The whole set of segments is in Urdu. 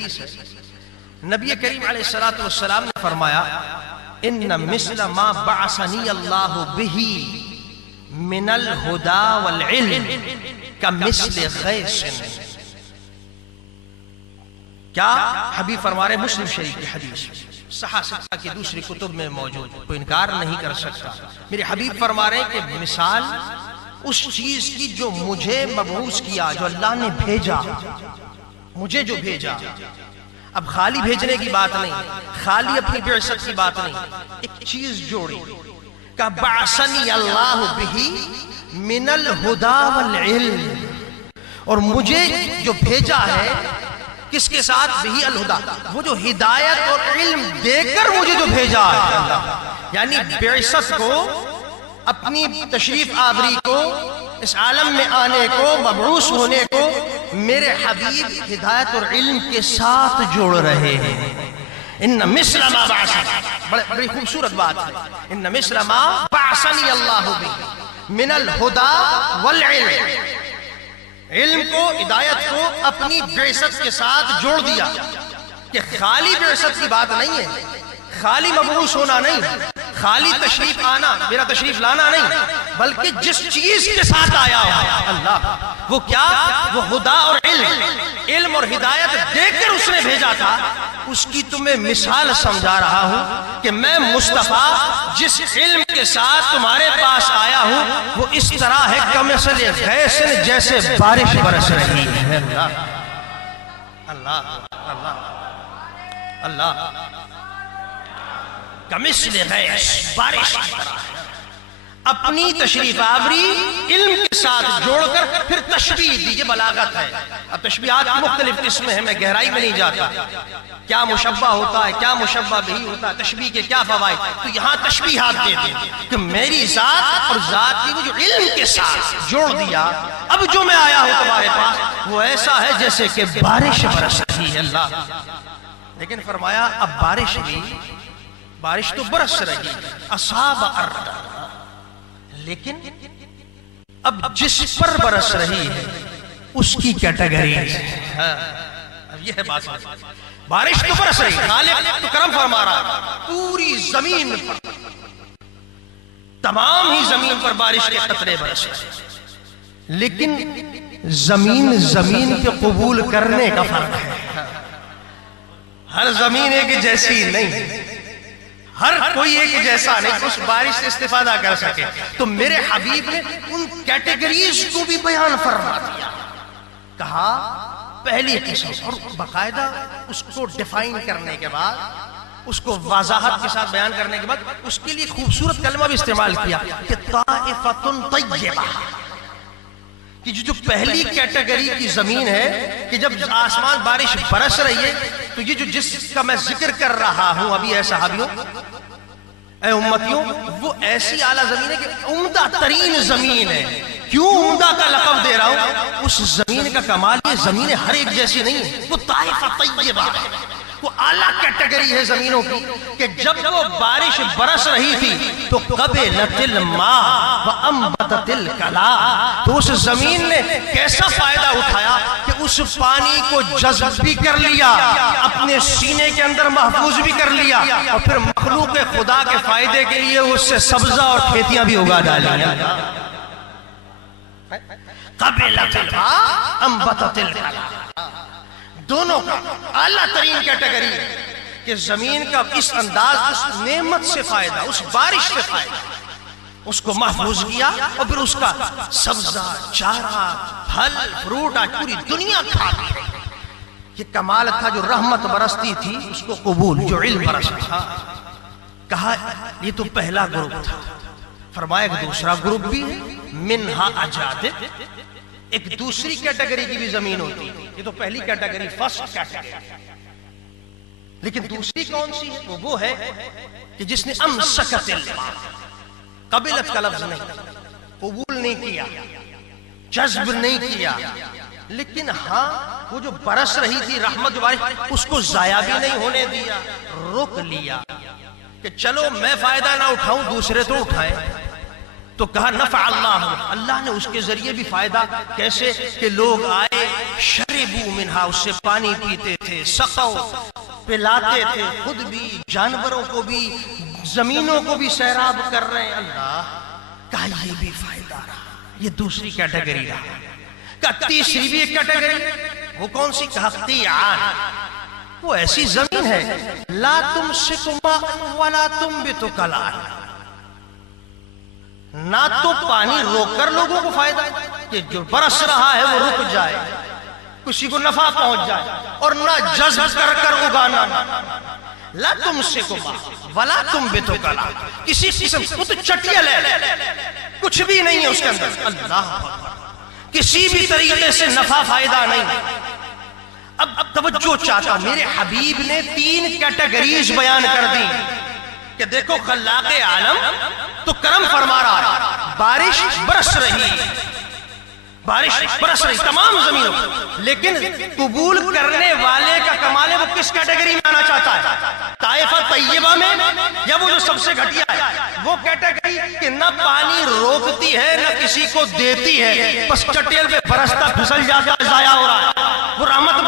حدیث ہے، نبی کریم علیہ الصلوۃ والسلام نے فرمایا ان مثل ما بعثنی اللہ بہ من الہدی والعلم کمثل غیث. کیا حبیب فرما رہے؟ مسلم شریف کی حدیث، صحاح ستہ کی دوسری کتب میں موجود، کوئی انکار نہیں کر سکتا. میرے حبیب فرما رہے ہیں کہ مثال اس چیز کی جو مجھے مبعوث کیا، جو اللہ نے بھیجا، مجھے جو بھیجا. اب خالی بھیجنے کی بات نہیں، خالی اپنی بعثت کی بات نہیں، ایک چیز جوڑی کہ بعثنی اللہ بہ من الہدی والعلم، اور مجھے جو بھیجا ہے کس کے ساتھ؟ بہ الہدی، وہ جو ہدایت اور علم دے کر مجھے جو بھیجا ہے اللہ. یعنی بعثت کو، اپنی تشریف آوری کو، اس عالم میں آنے کو، مبعوث ہونے کو میرے حبیب ہدایت اور علم کے ساتھ جوڑ رہے ہیں. ان مثل ما بعثنی، بڑی خوبصورت بات ہے، ان مثل ما بعثنی اللہ بہ من الہدی والعلم، علم کو، ہدایت کو اپنی بعثت کے ساتھ جوڑ دیا. کہ خالی بعثت کی بات نہیں ہے، خالی مبعوث ہونا نہیں، خالی تشریف آنا، میرا تشریف لانا نہیں، بلکہ جس چیز کے ساتھ آیا ہو اللہ، وہ کیا؟ وہ ہدا اور علم اور ہدایت دے کر اس نے بھیجا تھا. اس کی تمہیں مثال سمجھا رہا ہوں کہ میں مصطفیٰ جس علم کے ساتھ تمہارے پاس آیا ہوں وہ اس طرح ہے کمثل غیث، جیسے بارش برس رہی ہے. اللہ اللہ اللہ، کمثل غیث، بارش کی طرح. اپنی تشریف آوری علم کے ساتھ جوڑ کر پھر تشبیہ دی. یہ بلاغت ہے. اب تشبیہات کی مختلف قسمیں ہیں، میں گہرائی میں نہیں جاتا. کیا مشبہ ہوتا ہے، کیا مشبہ بھی ہوتا ہے، تشبیہ کے کیا فوائد. تو یہاں تشبیہات دے دیں کہ میری ذات اور ذات کی وہ جو علم کے ساتھ جوڑ دیا، اب جو میں آیا ہوں تمہارے پاس وہ ایسا ہے جیسے کہ بارش برس رہی ہے. اللہ، لیکن فرمایا اب بارش تو برس رہی، اصاب ارض، لیکن اب جس پر برس رہی ہے اس کی کیٹیگری ہے. اب یہ ہے بات. بارش تو برس رہی، خالق تو کرم فرما رہا، پوری زمین پر، تمام ہی زمین پر بارش کے قطرے برس رہے، لیکن زمین کے قبول کرنے کا فرق ہے. ہر زمین ایک جیسی نہیں، ہر کوئی ایک جیسا نہیں اس بارش سے استفادہ کر سکے. تو میرے حبیب نے ان کیٹیگریز کو بھی بیان فرما دیا. کہا پہلی قسم، اور باقاعدہ اس کو ڈیفائن کرنے کے بعد، اس کو وضاحت کے ساتھ بیان کرنے کے بعد اس کے لیے خوبصورت کلمہ بھی استعمال کیا کہ طائفۃ طیبہ، کہ جو پہلی کیٹیگری کی زمین ہے کہ جب آسمان بارش برس رہی ہے تو یہ جو جس کا میں ذکر کر رہا ہوں ابھی اے صحابیوں، اے امتیوں، وہ ایسی اعلیٰ زمین ہے کہ عمدہ ترین زمین ہے. کیوں عمدہ کا لقب دے رہا ہوں؟ اس زمین کا کمال یہ زمینیں ہر ایک جیسی نہیں ہے، وہ طائفہ طیبہ ہے، وہ اعلیٰ کیٹیگری ہے زمینوں کی. کہ جب وہ بارش برس رہی تھی تو قبلت الماء وانبتت الکلام، تو اس زمین نے کیسا فائدہ اٹھایا کہ اس پانی کو جذب بھی کر لیا، اپنے سینے کے اندر محفوظ بھی کر لیا، اور پھر مخلوق خدا کے فائدے کے لیے اس سے سبزہ اور کھیتیاں بھی اگا ڈالی. قبلت الماء وانبتت الکلام، دونوں کا اعلیٰ ترین کیٹیگری ہے کہ زمین کا اس انداز، اس نعمت سے فائدہ، اس بارش سے فائدہ، اس کو محفوظ کیا، اور پھر اس کا سبزہ، چارہ، پھل، فروٹ آج پوری دنیا کھاتی ہے. یہ کمال تھا. جو رحمت برستی تھی اس کو قبول، جو علم برستا تھا. کہا یہ تو پہلا گروپ تھا. فرمایا کہ دوسرا گروپ بھی ہے، منہا اجادب، ایک دوسری کیٹیگری کی بھی زمین ہوتی ہے. یہ تو پہلی کیٹیگری، فرسٹ کیٹیگری. لیکن دوسری کون سی ہے؟ وہ ہے کہ جس نے امسکت الماء، قبلت کا لفظ نہیں، قبول نہیں کیا، جذب نہیں کیا، لیکن ہاں وہ جو برس رہی تھی رحمت جو بارش، اس کو ضائع بھی نہیں ہونے دیا، رک لیا کہ چلو میں فائدہ نہ اٹھاؤں، دوسرے تو اٹھائیں. تو کہا نفع اللہ، اللہ نے اس کے ذریعے بھی فائدہ. کیسے کہ لوگ آئے شربوا منہا، اس سے پانی پیتے تھے، سقوا پلاتے تھے، خود بھی جانوروں کو بھی زمینوں کو بھی سیراب کر رہے ہیں۔ اللہ کہا یہ بھی فائدہ رہا، یہ دوسری کیٹیگری رہا۔ کہا تیسری بھی ایک کیٹیگری، وہ کون سی؟ کہا قیعان، وہ ایسی زمین ہے لا تمسک ماء ولا تنبت کلان، نہ تو پانی روک کر لوگوں کو فائدہ کہ جو برس رہا ہے وہ رک جائے، کسی کو نفع پہنچ جائے، اور نہ جذب کر کر اگانا، لا تمسک ماء ولا تنبت کلان، کسی قسم وہ تو چٹیل ہے، کچھ بھی نہیں ہے اس کے اندر، اللہ کسی بھی طریقے سے نفع فائدہ نہیں۔ اب توجہ چاہتا، میرے حبیب نے 3 کیٹیگریز بیان کر دی کہ دیکھو خلاق عالم تو کرم فرما رہا ہے، بارش برس رہی، بارش برس رہی تمام زمینوں، لیکن قبول کرنے والے کا کمال ہے وہ کس کیٹیگری میں آنا چاہتا ہے؟ طائفہ طیبہ میں، یا وہ جو سب سے گھٹیا ہے وہ کیٹیگری کہ نہ پانی روکتی ہے نہ کسی کو دیتی ہے، بس چٹیل پہ برستا پھسل جاتا ضائع ہو رہا ہے، وہ رحمت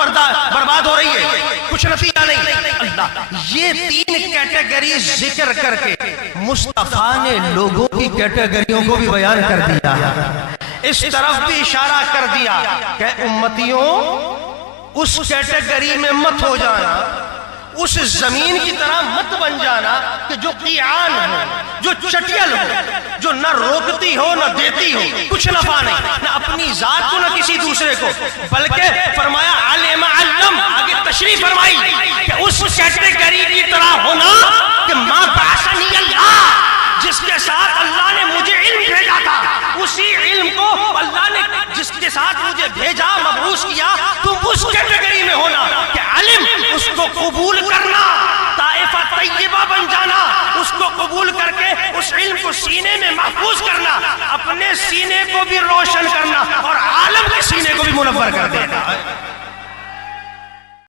برباد ہو رہی ہے، کچھ نتیجہ نہیں۔ اللہ یہ 3 کیٹیگری ذکر کر کے مصطفیٰ نے لوگوں کی کیٹیگریوں کو بھی بیان کر دیا، اس طرف بھی اشارہ کر دیا کہ امتیوں اس کیٹیگری میں مت ہو جانا، اس زمین کی طرح مت بن جانا کہ جو قیعان ہو، جو چٹیل ہو، جو نہ روکتی ہو نہ دیتی ہو، کچھ نفع نہیں، نہ اپنی ذات کو نہ کسی دوسرے کو، بلکہ فرمایا علم علم، آگے تشریح فرمائی کہ اس کیٹیگری کی طرح ہونا کہ ما بعثنی اللہ، جس کے ساتھ اللہ نے مجھے علم بھیجا تھا، اسی علم کو اللہ نے جس کے ساتھ مجھے بھیجا مبعوث کیا، تم اس کیٹیگری میں ہونا کہ علم اس کو قبول کرنا، طائفہ طیبہ بن جانا، اس کو قبول کر کے اس علم کو سینے میں محفوظ کرنا، اپنے سینے کو بھی روشن کرنا،